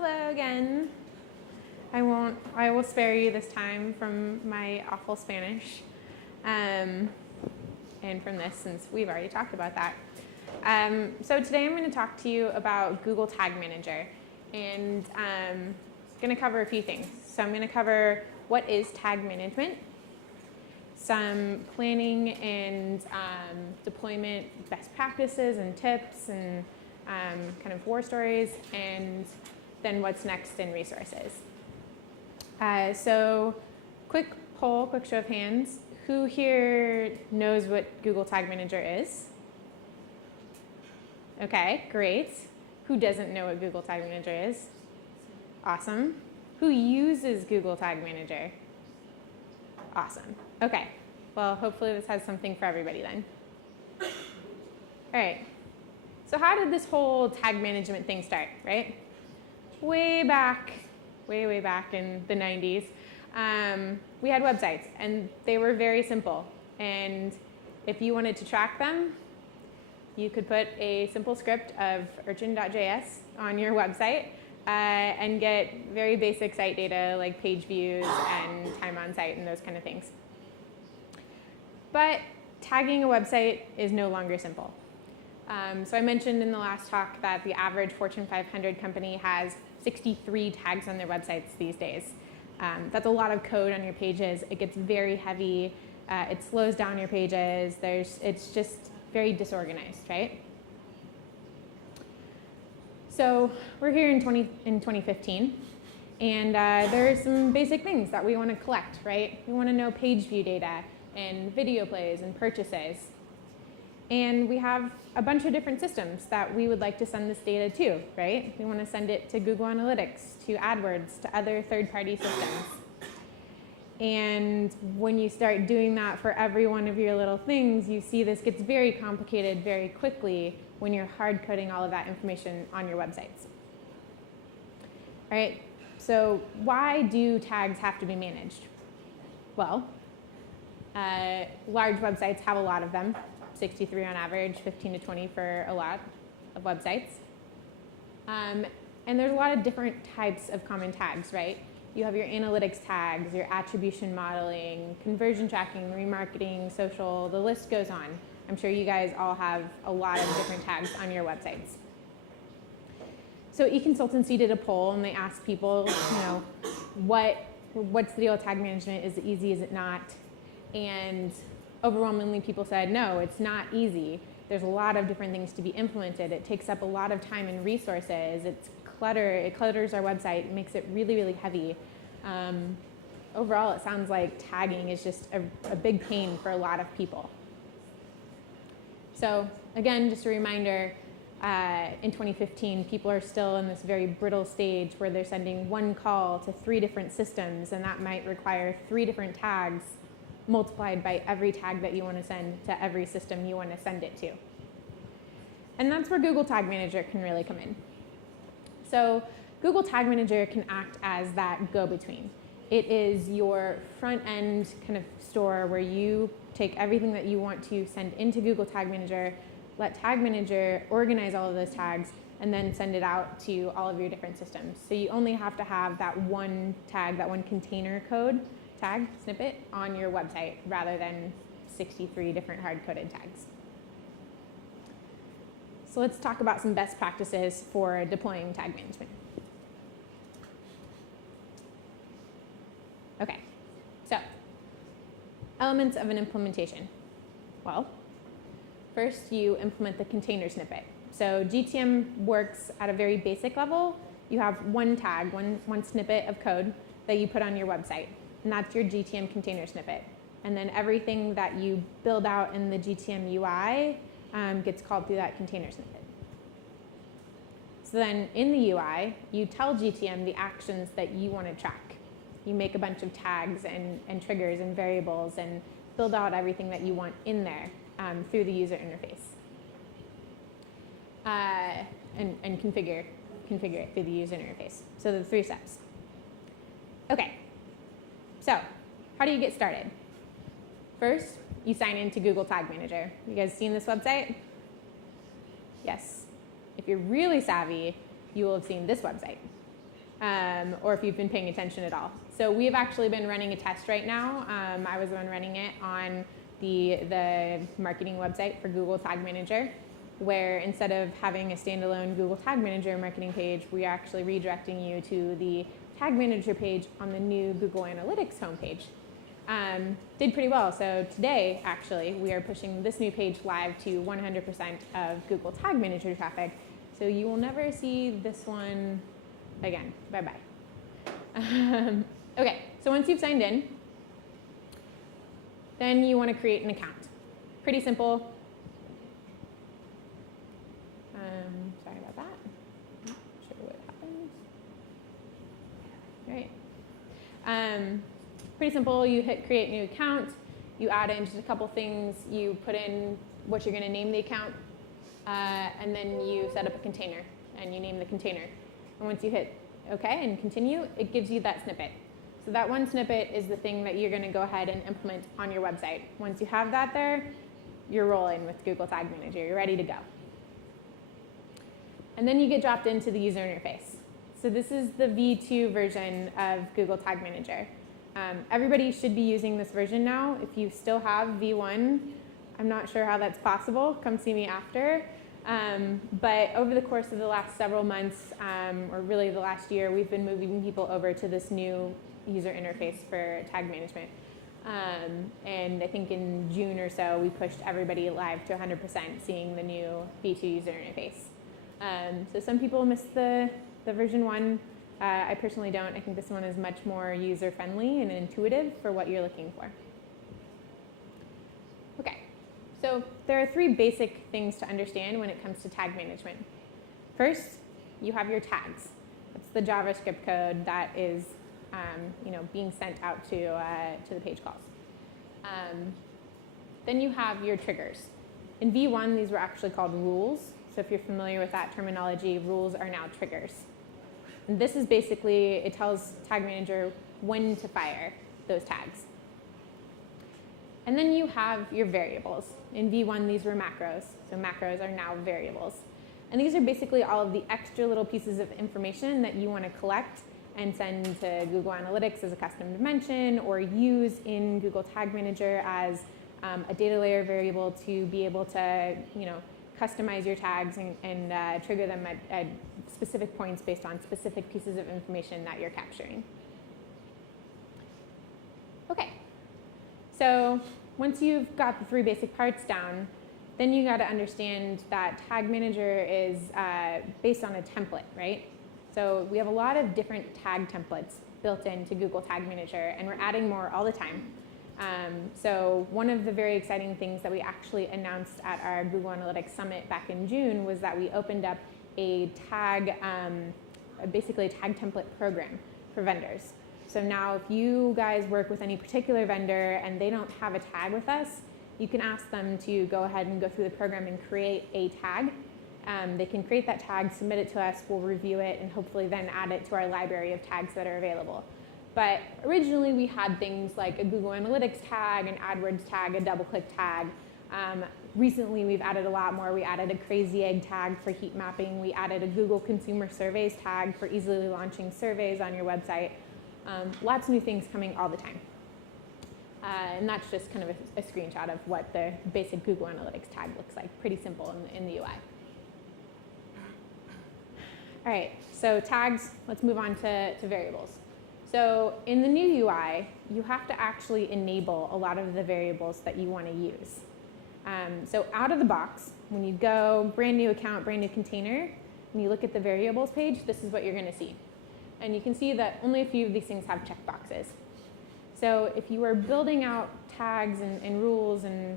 Hello again. I will spare you this time from my awful Spanish and from this, since we've already talked about that. So today I'm going to talk to you about Google Tag Manager, and I'm going to cover a few things. So I'm going to cover what is tag management, some planning and deployment best practices and tips and kind of war stories, and then what's next in resources. So quick poll, quick show of hands. Who here knows what Google Tag Manager is? Okay, great. Who doesn't know what Google Tag Manager is? Awesome. Who uses Google Tag Manager? Awesome. Okay, well, hopefully this has something for everybody then. All right, so how did this whole tag management thing start, right? Way back in the 90s, we had websites, and they were very simple. And if you wanted to track them, you could put a simple script of urchin.js on your website and get very basic site data like page views and time on site and those kind of things. But tagging a website is no longer simple. So I mentioned in the last talk that the average Fortune 500 company has 63 tags on their websites these days. That's a lot of code on your pages. It gets very heavy. It slows down your pages. It's just very disorganized, right? So we're here in 2015, and there are some basic things that we want to collect, right? We want to know page view data and video plays and purchases. And we have a bunch of different systems that we would like to send this data to, right? We want to send it to Google Analytics, to AdWords, to other third-party systems. And when you start doing that for every one of your little things, you see this gets very complicated very quickly when you're hard-coding all of that information on your websites. All right, so why do tags have to be managed? Well, large websites have a lot of them. 63 on average, 15 to 20 for a lot of websites. And there's a lot of different types of common tags, right? You have your analytics tags, your attribution modeling, conversion tracking, remarketing, social, the list goes on. I'm sure you guys all have a lot of different tags on your websites. So eConsultancy did a poll, and they asked people, what's the deal with tag management? Is it easy, is it not? And overwhelmingly, people said, no, it's not easy. There's a lot of different things to be implemented. It takes up a lot of time and resources. It's clutter. It clutters our website. It makes it really, really heavy. Overall, it sounds like tagging is just a big pain for a lot of people. So again, just a reminder, in 2015, people are still in this very brittle stage where they're sending one call to 3 different systems, and that might require 3 different tags multiplied by every tag that you want to send to every system you want to send it to. And that's where Google Tag Manager can really come in. So Google Tag Manager can act as that go-between. It is your front-end kind of store where you take everything that you want to send into Google Tag Manager, let Tag Manager organize all of those tags, and then send it out to all of your different systems. So you only have to have that one tag, that one container code tag snippet on your website rather than 63 different hard-coded tags. So let's talk about some best practices for deploying tag management. Okay, so elements of an implementation. Well, first you implement the container snippet. So GTM works at a very basic level. You have one tag, one snippet of code that you put on your website. And that's your GTM container snippet. And then everything that you build out in the GTM UI gets called through that container snippet. So then in the UI, you tell GTM the actions that you want to track. You make a bunch of tags and triggers and variables and build out everything that you want in there through the user interface. And configure it through the user interface. So the 3 steps. Okay. So, how do you get started? First, you sign into Google Tag Manager. You guys seen this website? Yes. If you're really savvy, you will have seen this website. or if you've been paying attention at all. So we've actually been running a test right now. I was the one running it on the marketing website for Google Tag Manager, where instead of having a standalone Google Tag Manager marketing page, we are actually redirecting you to the Tag Manager page on the new Google Analytics homepage. Did pretty well. So today, actually, we are pushing this new page live to 100% of Google Tag Manager traffic. So you will never see this one again. Bye-bye. Okay, so once you've signed in, then you want to create an account. Pretty simple. Sorry about that. Not sure what happened. Right. Pretty simple. You hit create new account. You add in just a couple things. You put in what you're going to name the account, and then you set up a container, and you name the container. And once you hit OK and continue, it gives you that snippet. So that one snippet is the thing that you're going to go ahead and implement on your website. Once you have that there, you're rolling with Google Tag Manager. You're ready to go. And then you get dropped into the user interface. So this is the V2 version of Google Tag Manager. Everybody should be using this version now. If you still have V1, I'm not sure how that's possible. Come see me after. But over the course of the last several months, or really the last year, we've been moving people over to this new user interface for tag management. And I think in June or so, we pushed everybody live to 100% seeing the new V2 user interface. So some people missed the version 1. I personally don't. I think this one is much more user-friendly and intuitive for what you're looking for. Okay, so there are 3 basic things to understand when it comes to tag management. First, you have your tags. That's the JavaScript code that is being sent out to the page calls. Then you have your triggers. In V1, these were actually called rules. So if you're familiar with that terminology, rules are now triggers. And this is basically, it tells Tag Manager when to fire those tags. And then you have your variables. In V1, these were macros. So macros are now variables. And these are basically all of the extra little pieces of information that you want to collect and send to Google Analytics as a custom dimension, or use in Google Tag Manager as a data layer variable to be able to, customize your tags and trigger them at specific points based on specific pieces of information that you're capturing. Okay, so once you've got the 3 basic parts down, then you got to understand that Tag Manager is based on a template, right? So we have a lot of different tag templates built into Google Tag Manager, and we're adding more all the time. So one of the very exciting things that we actually announced at our Google Analytics Summit back in June was that we opened up a tag, basically a tag template program for vendors. So now if you guys work with any particular vendor and they don't have a tag with us, you can ask them to go ahead and go through the program and create a tag. They can create that tag, submit it to us, we'll review it, and hopefully then add it to our library of tags that are available. But originally we had things like a Google Analytics tag, an AdWords tag, a double-click tag. Recently we've added a lot more. We added a crazy egg tag for heat mapping. We added a Google Consumer Surveys tag for easily launching surveys on your website. Lots of new things coming all the time. And that's just kind of a screenshot of what the basic Google Analytics tag looks like. Pretty simple in the UI. All right, so tags, let's move on to variables. So in the new UI, you have to actually enable a lot of the variables that you want to use. So out of the box, when you go brand new account, brand new container, and you look at the variables page, this is what you're going to see. And you can see that only a few of these things have checkboxes. So if you are building out tags and rules and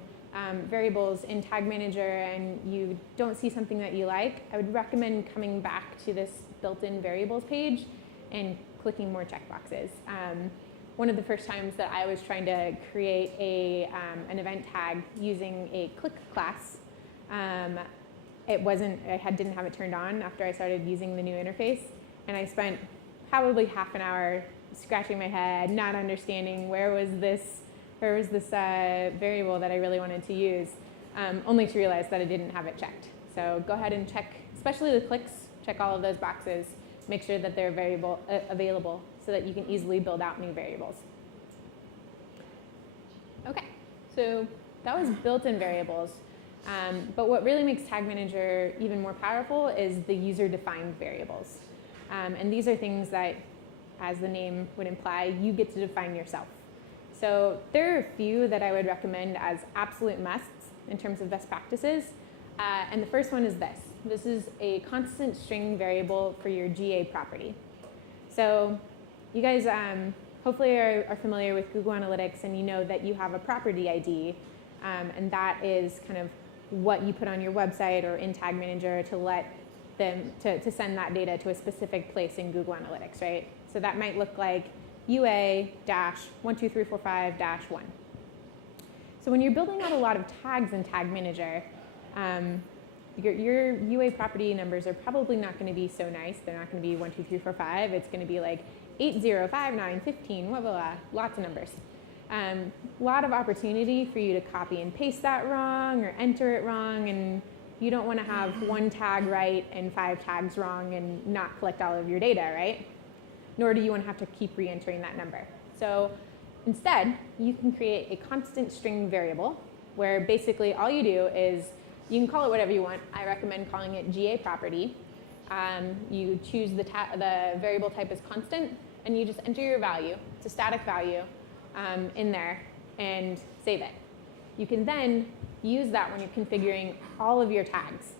variables in Tag Manager and you don't see something that you like, I would recommend coming back to this built-in variables page and clicking more checkboxes. One of the first times that I was trying to create an event tag using a click class, I didn't have it turned on after I started using the new interface, and I spent probably half an hour scratching my head, not understanding where was this variable that I really wanted to use, only to realize that I didn't have it checked. So go ahead and check, especially the clicks, check all of those boxes make sure that they're available so that you can easily build out new variables. Okay, so that was built-in variables. But what really makes Tag Manager even more powerful is the user-defined variables. And these are things that, as the name would imply, you get to define yourself. So there are a few that I would recommend as absolute musts in terms of best practices. And the first one is this. This is a constant string variable for your GA property. So you guys hopefully are familiar with Google Analytics, and you know that you have a property ID, and that is kind of what you put on your website or in Tag Manager to let them to send that data to a specific place in Google Analytics, right? So that might look like UA-12345-1. So when you're building out a lot of tags in Tag Manager, your UA property numbers are probably not going to be so nice. They're not going to be 1, 2, 3, 4, 5. It's going to be like 8, 0, 5, 9, 15, blah, blah, blah, lots of numbers. A lot of opportunity for you to copy and paste that wrong or enter it wrong, and you don't want to have one tag right and 5 tags wrong and not collect all of your data, right? Nor do you want to have to keep re-entering that number. So instead, you can create a constant string variable where basically all you do is, you can call it whatever you want. I recommend calling it GA property. You choose the variable type as constant, and you just enter your value. It's a static value in there, and save it. You can then use that when you're configuring all of your tags.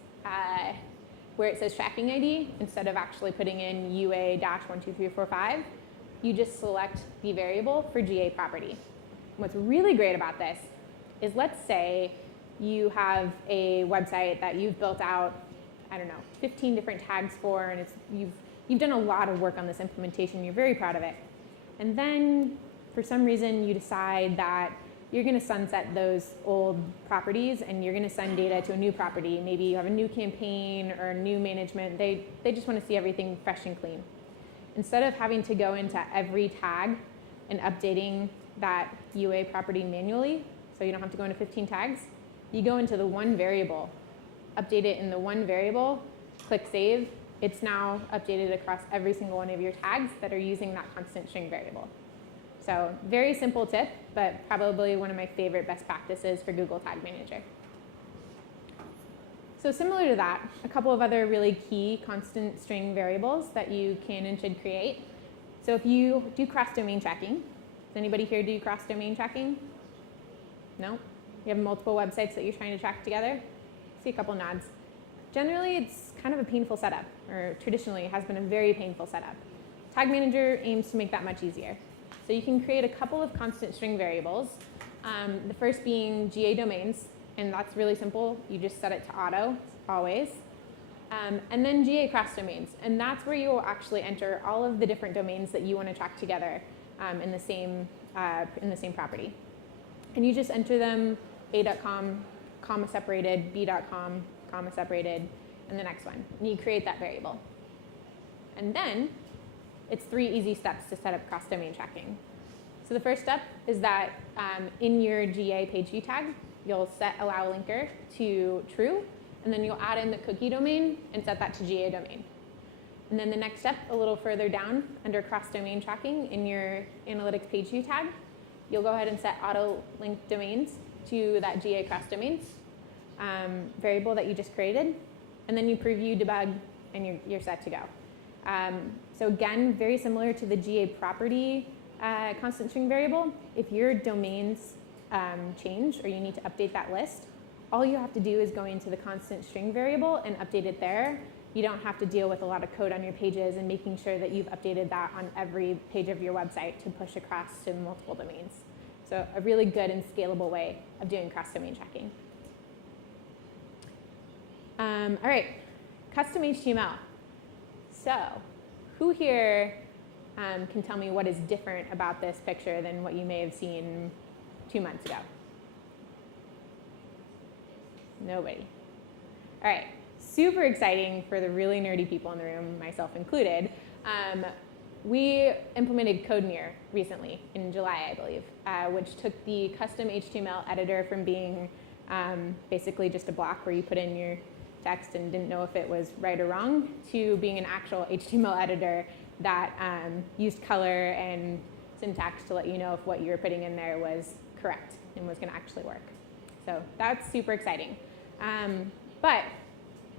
Where it says tracking ID, instead of actually putting in UA-12345, you just select the variable for GA property. What's really great about this is, let's say you have a website that you've built out, I don't know, 15 different tags for, and you've done a lot of work on this implementation, you're very proud of it. And then for some reason you decide that you're going to sunset those old properties and you're going to send data to a new property. Maybe you have a new campaign or new management. They just want to see everything fresh and clean. Instead of having to go into every tag and updating that UA property manually, so you don't have to go into 15 tags, you go into the one variable, update it in the one variable, click save. It's now updated across every single one of your tags that are using that constant string variable. So very simple tip, but probably one of my favorite best practices for Google Tag Manager. So similar to that, a couple of other really key constant string variables that you can and should create. So if you do cross-domain tracking, does anybody here do cross-domain tracking? No? You have multiple websites that you're trying to track together? See a couple nods. Generally, it's kind of a painful setup, or traditionally it has been a very painful setup. Tag Manager aims to make that much easier. So you can create a couple of constant string variables. The first being GA domains, and that's really simple. You just set it to auto, always. And then GA cross domains, and that's where you will actually enter all of the different domains that you want to track together in the same property. And you just enter them a.com, comma separated, b.com, comma separated, and the next one. And you create that variable. And then it's 3 easy steps to set up cross-domain tracking. So the first step is that in your GA page view tag, you'll set allow linker to true, and then you'll add in the cookie domain and set that to GA domain. And then the next step, a little further down under cross-domain tracking in your analytics page view tag, you'll go ahead and set auto link domains to that GA cross domains variable that you just created, and then you preview, debug, and you're set to go. So again, very similar to the GA property constant string variable. If your domains change or you need to update that list, all you have to do is go into the constant string variable and update it there. You don't have to deal with a lot of code on your pages and making sure that you've updated that on every page of your website to push across to multiple domains. So a really good and scalable way of doing cross-domain tracking. All right, custom HTML. So who here can tell me what is different about this picture than what you may have seen 2 months ago? Nobody. All right, super exciting for the really nerdy people in the room, myself included. We implemented CodeMirror recently in July, I believe, which took the custom HTML editor from being basically just a block where you put in text and didn't know if it was right or wrong, to being an actual HTML editor that used color and syntax to let you know if what you were putting in there was correct and was going to actually work. So that's super exciting. But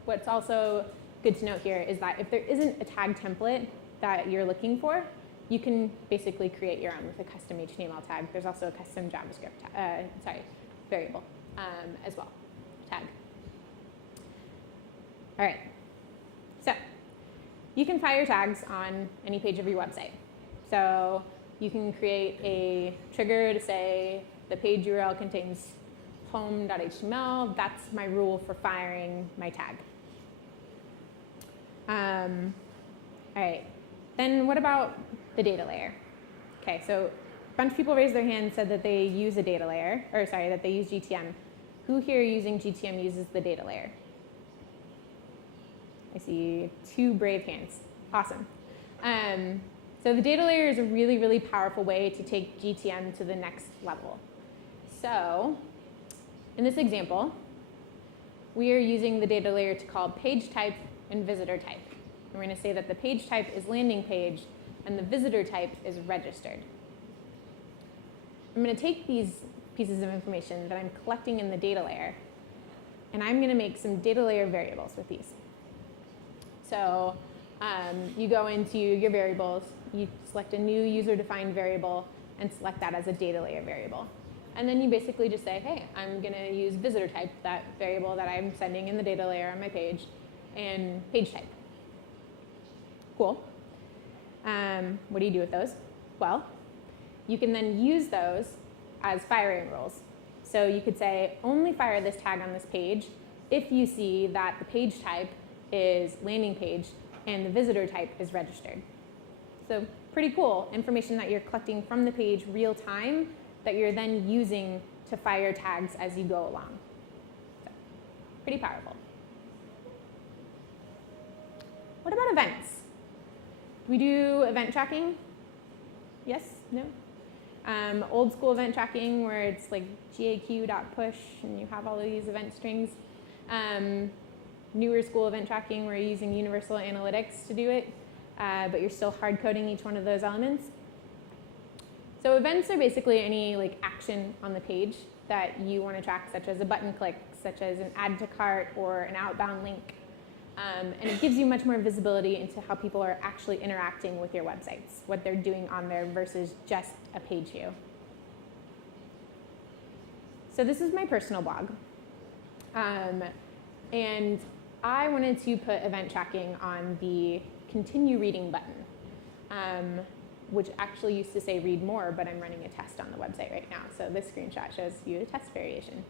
what's also good to note here is that if there isn't a tag template that you're looking for, you can basically create your own with a custom HTML tag. There's also a custom JavaScript, variable as well, tag. All right, so you can fire tags on any page of your website. So you can create a trigger to say the page URL contains home.html. That's my rule for firing my tag. All right, then what about the data layer? Okay, so a bunch of people raised their hand and said that they use a data layer, or sorry, that they use GTM. Who here using GTM uses the data layer? I see 2 brave hands. Awesome. So the data layer is a really, really powerful way to take GTM to the next level. So in this example, we are using the data layer to call page type and visitor type. And we're going to say that the page type is landing page and the visitor type is registered. I'm going to take these pieces of information that I'm collecting in the data layer, and I'm going to make some data layer variables with these. So you go into your variables, you select a new user-defined variable, and select that as a data layer variable. And then you basically just say, hey, I'm going to use visitor type, that variable that I'm sending in the data layer on my page, and page type. Cool. What do you do with those? Well, you can then use those as firing rules. So you could say, only fire this tag on this page if you see that the page type is landing page and the visitor type is registered. So pretty cool information that you're collecting from the page real time that you're then using to fire tags as you go along. So pretty powerful. What about events? Do we do event tracking? Yes? No? Old school event tracking where it's like gaq.push and you have all of these event strings. Newer school event tracking where you're using universal analytics to do it, but you're still hard coding each one of those elements. So events are basically any like action on the page that you want to track, such as a button click, such as an add to cart or an outbound link. And it gives you much more visibility into how people are actually interacting with your websites, what they're doing on there versus just a page view. So this is my personal blog. And I wanted to put event tracking on the continue reading button, which actually used to say read more, but I'm running a test on the website right now. So this screenshot shows you a test variation.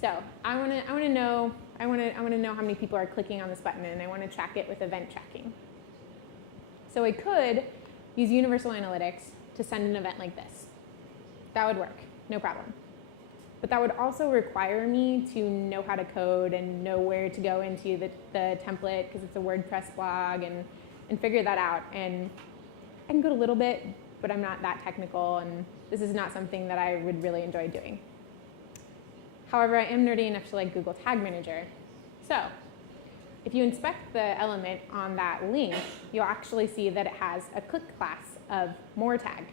So I want to know how many people are clicking on this button, and I want to track it with event tracking. So I could use universal analytics to send an event like this. That would work, no problem. But that would also require me to know how to code and know where to go into the template, because it's a WordPress blog, and figure that out. And I can code a little bit, but I'm not that technical, and this is not something that I would really enjoy doing. However, I am nerdy enough to like Google Tag Manager. So if you inspect the element on that link, you'll actually see that it has a click class of more tag.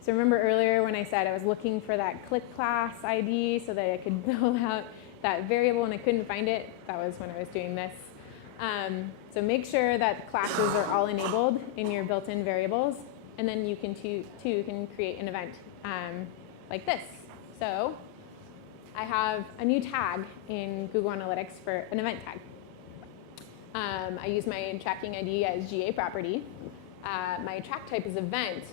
So remember earlier when I said I was looking for that click class ID so that I could build out that variable and I couldn't find it? That was when I was doing this. So make sure that classes are all enabled in your built-in variables, and then you can can create an event like this. So I have a new tag in Google Analytics for an event tag. I use my tracking ID as GA property. My track type is event.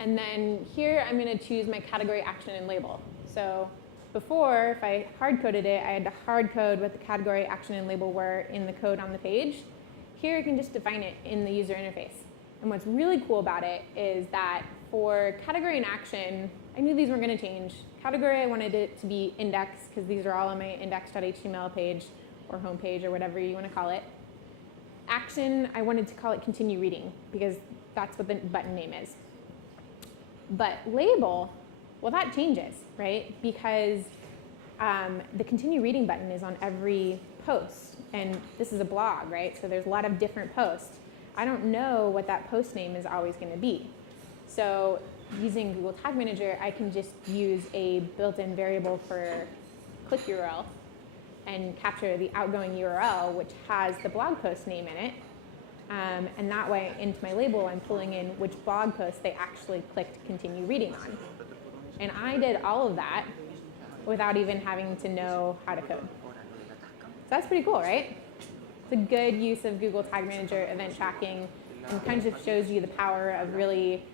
And then here I'm going to choose my category, action, and label. So before, if I hard-coded it, I had to hard-code what the category, action, and label were in the code on the page. Here I can just define it in the user interface. And what's really cool about it is that for category and action, I knew these weren't going to change. Category, I wanted it to be index, because these are all on my index.html page or home page or whatever you want to call it. Action, I wanted to call it continue reading, because that's what the button name is. But label, well, that changes, right? Because the continue reading button is on every post. And this is a blog, right? So there's a lot of different posts. I don't know what that post name is always going to be. So using Google Tag Manager, I can just use a built-in variable for click URL and capture the outgoing URL, which has the blog post name in it. And that way, into my label, I'm pulling in which blog post they actually clicked continue reading on. And I did all of that without even having to know how to code. So that's pretty cool, right? It's a good use of Google Tag Manager event tracking, and kind of shows you the power of really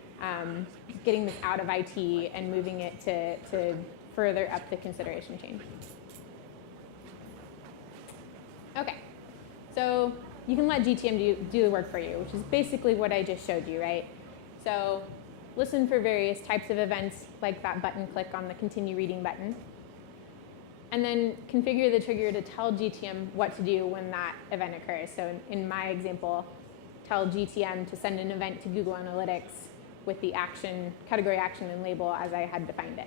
getting this out of IT and moving it to further up the consideration chain. Okay, so you can let GTM do the work for you, which is basically what I just showed you, right? So listen for various types of events, like that button click on the continue reading button. And then configure the trigger to tell GTM what to do when that event occurs. So in my example, tell GTM to send an event to Google Analytics with the action, category action and label as I had defined it.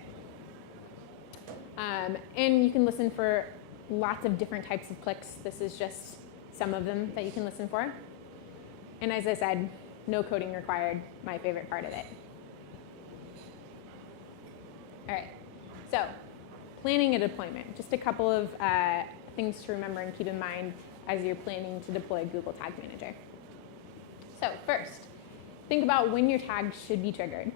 And you can listen for lots of different types of clicks. This is just some of them that you can listen for. And as I said, no coding required, my favorite part of it. All right, so planning a deployment. Just a couple of things to remember and keep in mind as you're planning to deploy Google Tag Manager. So first, think about when your tags should be triggered.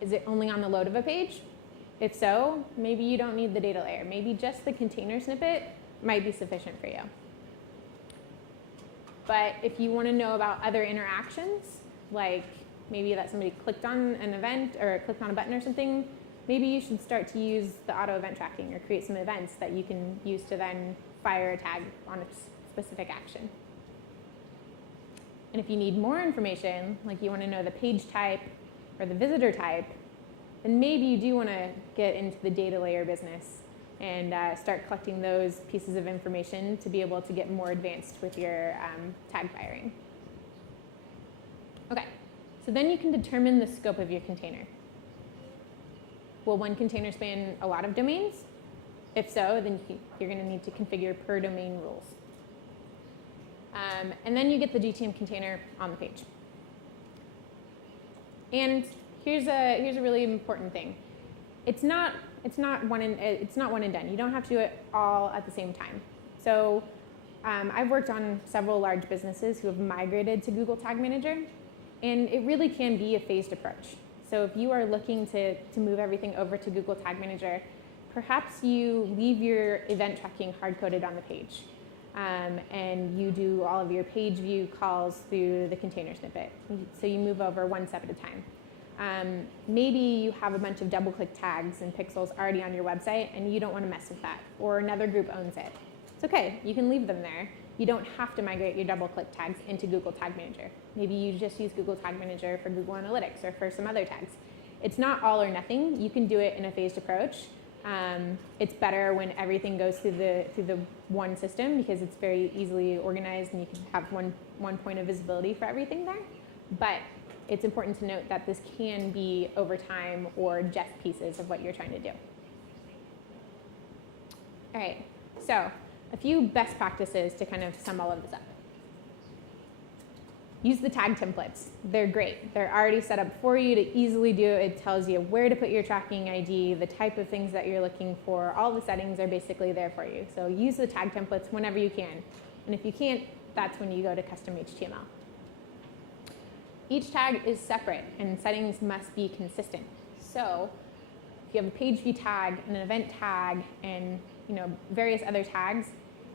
Is it only on the load of a page? If so, maybe you don't need the data layer. Maybe just the container snippet might be sufficient for you. But if you want to know about other interactions, like maybe that somebody clicked on an event or clicked on a button or something, maybe you should start to use the auto event tracking or create some events that you can use to then fire a tag on a specific action. And if you need more information, like you want to know the page type or the visitor type, then maybe you do want to get into the data layer business and start collecting those pieces of information to be able to get more advanced with your tag firing. Okay, so then you can determine the scope of your container. Will one container span a lot of domains? If so, then you're going to need to configure per domain rules. And then you get the GTM container on the page. And here's a really important thing. It's not one and done. You don't have to do it all at the same time. So I've worked on several large businesses who have migrated to Google Tag Manager, and it really can be a phased approach. So if you are looking to move everything over to Google Tag Manager, perhaps you leave your event tracking hard-coded on the page, and you do all of your page view calls through the container snippet. So you move over one step at a time. Maybe you have a bunch of double-click tags and pixels already on your website, and you don't want to mess with that, or another group owns it. It's okay, you can leave them there. You don't have to migrate your double-click tags into Google Tag Manager. Maybe you just use Google Tag Manager for Google Analytics or for some other tags. It's not all or nothing. You can do it in a phased approach. It's better when everything goes through the one system because it's very easily organized and you can have one point of visibility for everything there. But it's important to note that this can be over time or just pieces of what you're trying to do. All right, so a few best practices to kind of sum all of this up. Use the tag templates. They're great. They're already set up for you to easily do. It tells you where to put your tracking ID, the type of things that you're looking for. All the settings are basically there for you. So use the tag templates whenever you can. And if you can't, that's when you go to custom HTML. Each tag is separate and settings must be consistent. So if you have a page view tag and an event tag and various other tags,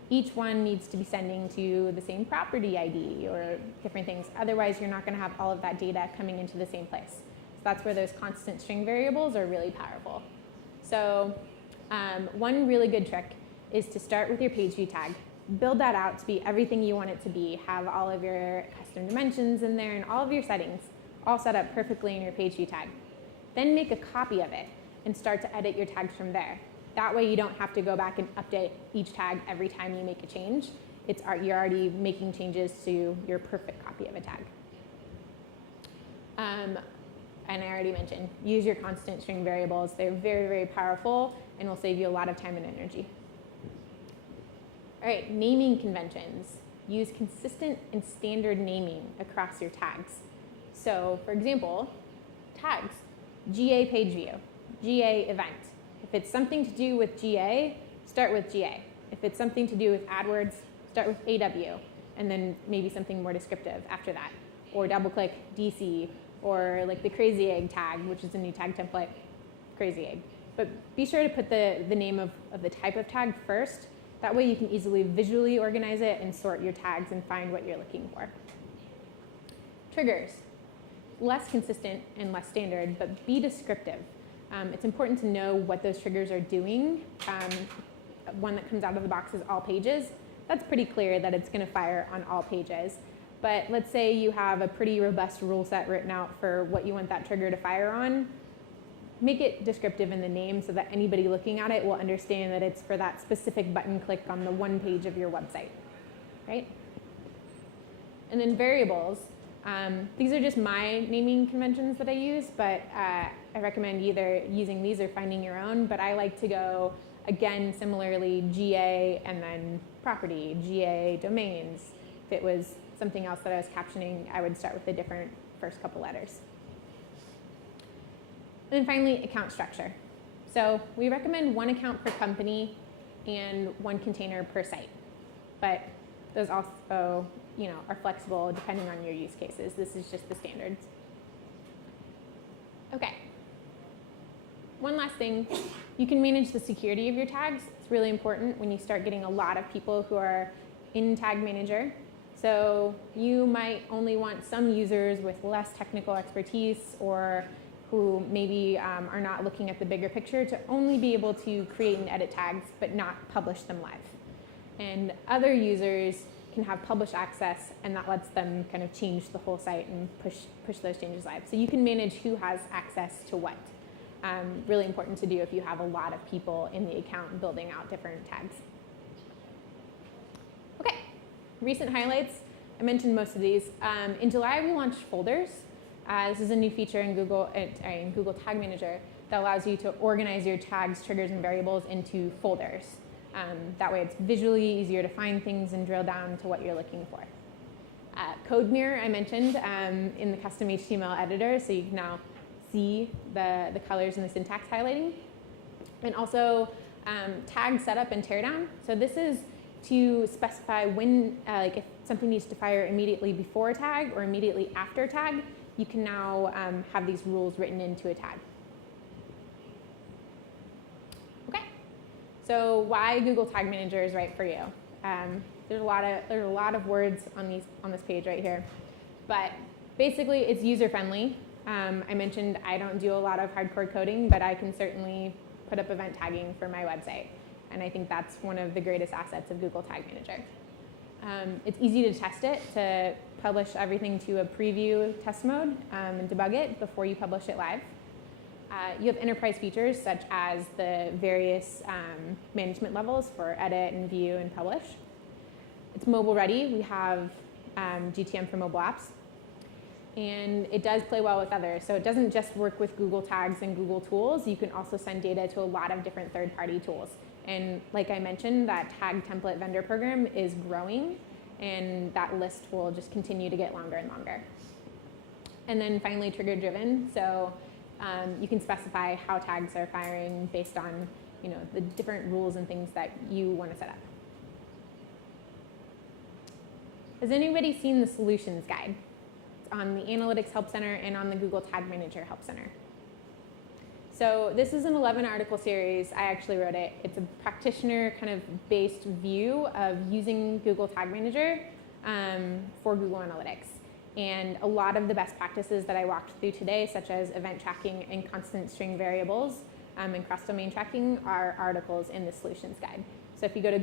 each one needs to be sending to the same property ID or different things. Otherwise, you're not going to have all of that data coming into the same place. So that's where those constant string variables are really powerful. So one really good trick is to start with your page view tag. Build that out to be everything you want it to be. Have all of your custom dimensions in there and all of your settings all set up perfectly in your page view tag. Then make a copy of it and start to edit your tags from there. That way you don't have to go back and update each tag every time you make a change. You're already making changes to your perfect copy of a tag. And I already mentioned, use your constant string variables. They're very, very powerful and will save you a lot of time and energy. All right, naming conventions. Use consistent and standard naming across your tags. So, for example, tags, GA page view, GA event. If it's something to do with GA, start with GA. If it's something to do with AdWords, start with AW, and then maybe something more descriptive after that. Or double click DC, or like the Crazy Egg tag, which is a new tag template, Crazy Egg. But be sure to put the name of the type of tag first. That way you can easily visually organize it and sort your tags and find what you're looking for. Triggers. Less consistent and less standard, but be descriptive. It's important to know what those triggers are doing. One that comes out of the box is all pages. That's pretty clear that it's going to fire on all pages. But let's say you have a pretty robust rule set written out for what you want that trigger to fire on. Make it descriptive in the name so that anybody looking at it will understand that it's for that specific button click on the one page of your website, right? And then variables. These are just my naming conventions that I use, but I recommend either using these or finding your own. But I like to go, again, similarly, GA and then property, GA domains. If it was something else that I was captioning, I would start with the different first couple letters. And then finally, account structure. So we recommend one account per company and one container per site. But those also, are flexible depending on your use cases. This is just the standards. Okay. One last thing, you can manage the security of your tags. It's really important when you start getting a lot of people who are in Tag Manager. So you might only want some users with less technical expertise or who maybe are not looking at the bigger picture to only be able to create and edit tags but not publish them live. And other users can have publish access, and that lets them kind of change the whole site and push those changes live. So you can manage who has access to what. Really important to do if you have a lot of people in the account building out different tags. Okay, recent highlights. I mentioned most of these. In July, we launched folders. This is a new feature in Google Tag Manager that allows you to organize your tags, triggers, and variables into folders. That way it's visually easier to find things and drill down to what you're looking for. Code Mirror, I mentioned in the custom HTML editor, so you can now see the colors and the syntax highlighting. And also tag setup and teardown. So this is to specify when, if something needs to fire immediately before a tag or immediately after a tag, you can now have these rules written into a tag. Okay, so why Google Tag Manager is right for you? There's a lot of words on this page right here, but basically it's user friendly. I mentioned I don't do a lot of hardcore coding, but I can certainly put up event tagging for my website, and I think that's one of the greatest assets of Google Tag Manager. It's easy to test it, to publish everything to a preview test mode and debug it before you publish it live. You have enterprise features such as the various management levels for edit and view and publish. It's mobile ready. We have GTM for mobile apps. And it does play well with others. So it doesn't just work with Google Tags and Google Tools. You can also send data to a lot of different third-party tools. And like I mentioned, that tag template vendor program is growing, and that list will just continue to get longer and longer. And then finally, trigger driven. So you can specify how tags are firing based on the different rules and things that you want to set up. Has anybody seen the solutions guide? It's on the Analytics Help Center and on the Google Tag Manager Help Center. So this is an 11-article series. I actually wrote it. It's a practitioner kind of based view of using Google Tag Manager for Google Analytics. And a lot of the best practices that I walked through today, such as event tracking and constant string variables and cross-domain tracking, are articles in the solutions guide. So if you go to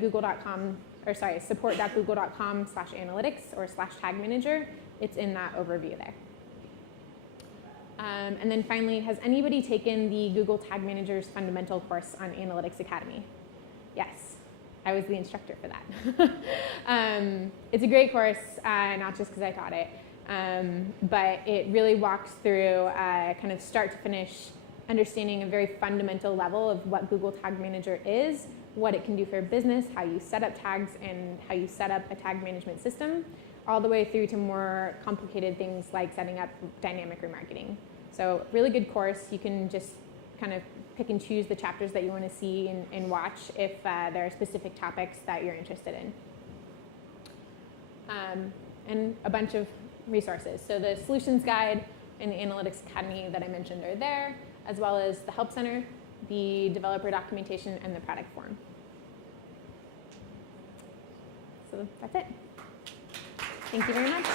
support.google.com/analytics or /tag manager, it's in that overview there. And then finally, has anybody taken the Google Tag Manager's fundamental course on Analytics Academy? Yes, I was the instructor for that. It's a great course, not just because I taught it, but it really walks through kind of start to finish understanding a very fundamental level of what Google Tag Manager is, what it can do for a business, how you set up tags, and how you set up a tag management system, all the way through to more complicated things like setting up dynamic remarketing. So really good course. You can just kind of pick and choose the chapters that you want to see and watch if there are specific topics that you're interested in. And a bunch of resources. So the Solutions Guide and the Analytics Academy that I mentioned are there, as well as the Help Center, the developer documentation, and the product form. So that's it. Thank you very much.